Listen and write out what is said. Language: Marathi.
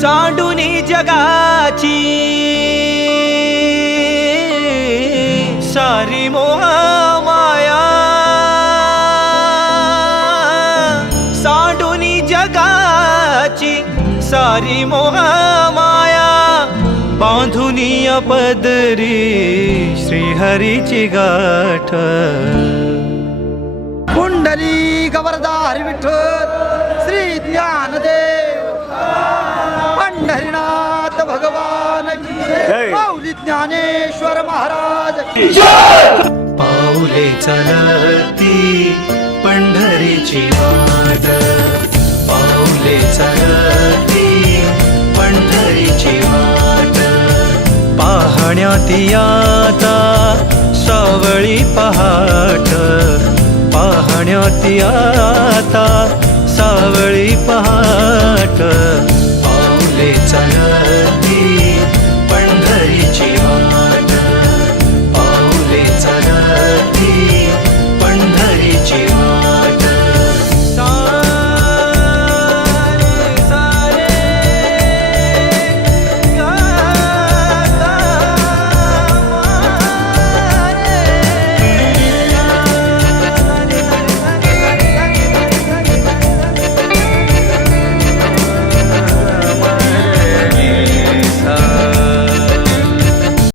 सांडूनी जगाची सारी मोह माया, सांडूनी जगाची सारी मोह माया, बांधुनी पदरी श्रीहरीची गाठ। पुंडलिक वरदारी विठ्ठल श्री ज्ञानदेव पंढरीनाथ भगवान की जय। माऊली ज्ञानेश्वर महाराज की जय। पाऊले चलती पंढरीची वाट, पाऊले चलती पंढरीची वाट, पाहण्यात आता सावळी पहाट, पाहण्यात आता सावळी पहाट।